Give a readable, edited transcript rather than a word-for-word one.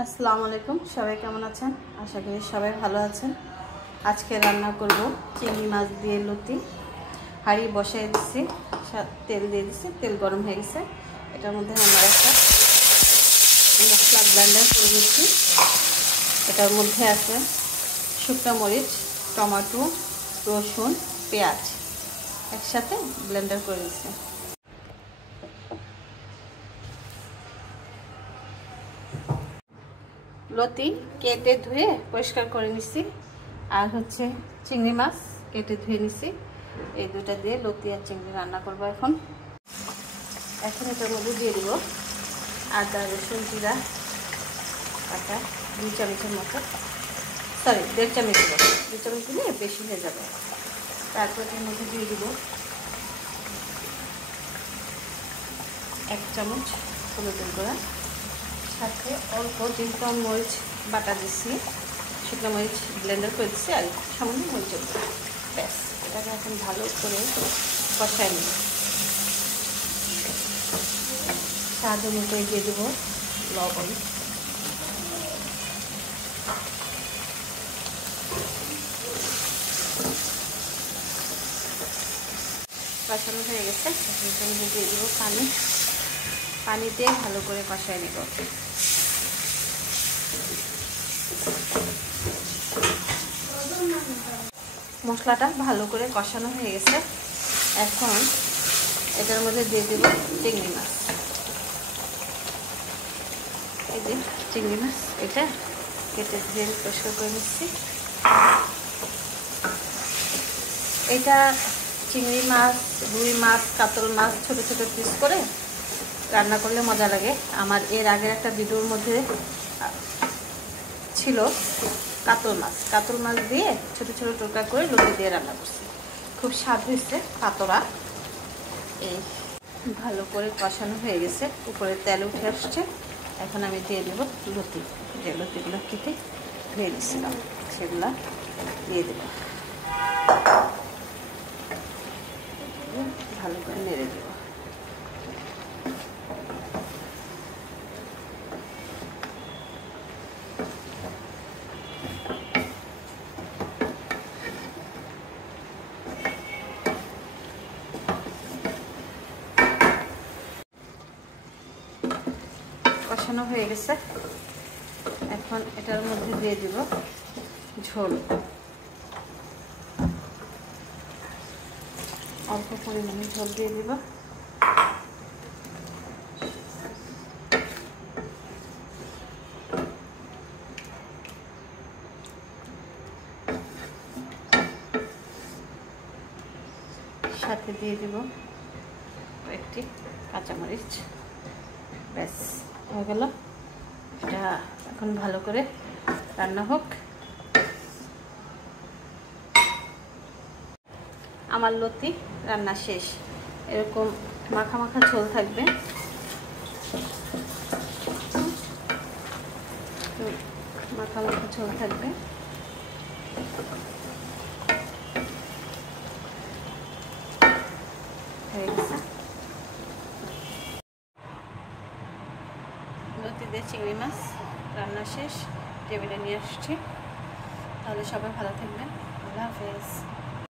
আসসালামু আলাইকুম, সবাই কেমন আছেন? আশা করি সবাই ভালো আছেন। আজকে রান্না করব চিংড়ি মাছ দিয়ে লতি। হাঁড়ি বসাই দিচ্ছি, তেল দিয়ে দিচ্ছি, তেল গরম হয়ে গেছে। এটার মধ্যে আমরা একটা মশলা ব্লেন্ডার করে দিচ্ছি। এটার মধ্যে আছে শুকনো মরিচ, টমেটো, রসুন, পেঁয়াজ একসাথে ব্লেন্ডার করে দিচ্ছি। লতি কেটে ধুয়ে পরিষ্কার করে নিছি, আর হচ্ছে চিংড়ি মাছ কেটে ধুয়ে নিছি। এই দুটা দিয়ে লতি আর চিংড়ি রান্না করবো। এখন এটার মধ্যে দিয়ে দিব আদা, রসুন, জিরা বাটা 2 চামচের মতো, সরি 1.5 চামচ দিব। 2 চামচ দিলে বেশি হয়ে যাবে। তারপর এর মধ্যে দিয়ে দিব 1 চামচ হলুদের গুঁড়া, সাথে অল্প 3 মরিচ বাটা দিচ্ছি, শুকনো মরিচ ব্লেন্ডার করে দিচ্ছি, আর সামান্য মরিচের গুঁড়া। ব্যাস, এটাকে এখন ভালো করে কষাই নিব। স্বাদ অনুযায়ী দিয়ে দেবো লবণ। কষানো হয়ে গেছে, এখন দিয়ে দেবো পানি। পানি দিয়ে ভালো করে কষাই নিব। মশলাটা ভালো করে কষানো হয়ে গেছে। এখন এটার মধ্যে দিয়ে দেব চিংড়ি মাছ। এই যে চিংড়ি মাছ, এটা কেটে ধুয়ে পরিষ্কার করে নিচ্ছি। এটা চিংড়ি মাছ, রুই মাছ, কাতল মাছ ছোট ছোট পিস করে রান্না করলে মজা লাগে। আমার এর আগের একটা ভিডিওর মধ্যে ছিল কাতল মাছ দিয়ে ছোট ছোট টুকরা করে লতি দিয়ে রান্না করছি, খুব স্বাদ হয়েছে। পাতলা এই ভালো করে কষানো হয়ে গেছে, উপরে তেল উঠে আসছে। এখন আমি দিয়ে দেব লতি, যে লতিগুলো কেটে ধুয়ে দিচ্ছিলাম সেগুলো দিয়ে দেব। ভালো করে নেড়ে দেব। কষানো হয়ে গেছে, এখন এটার মধ্যে দিয়ে দিব ঝোল। অল্প পরিমাণে ঝোল দিয়ে দিব। সাথে দিয়ে দিব একটি কাঁচামরিচ। ব্যাস হয়ে গেল। এটা এখন ভালো করে রান্না হোক। আমার লতি রান্না শেষ। এরকম মাখা মাখা ঝোল থাকবে, মাখা মাখা ঝোল থাকবে। হয়ে গেছে লতি দিয়ে চিংড়ি মাছ রান্না শেষ, টেবিলে নিয়ে আসছি। তাহলে সবাই ভালো থাকবেন। আল্লাহ হাফেজ।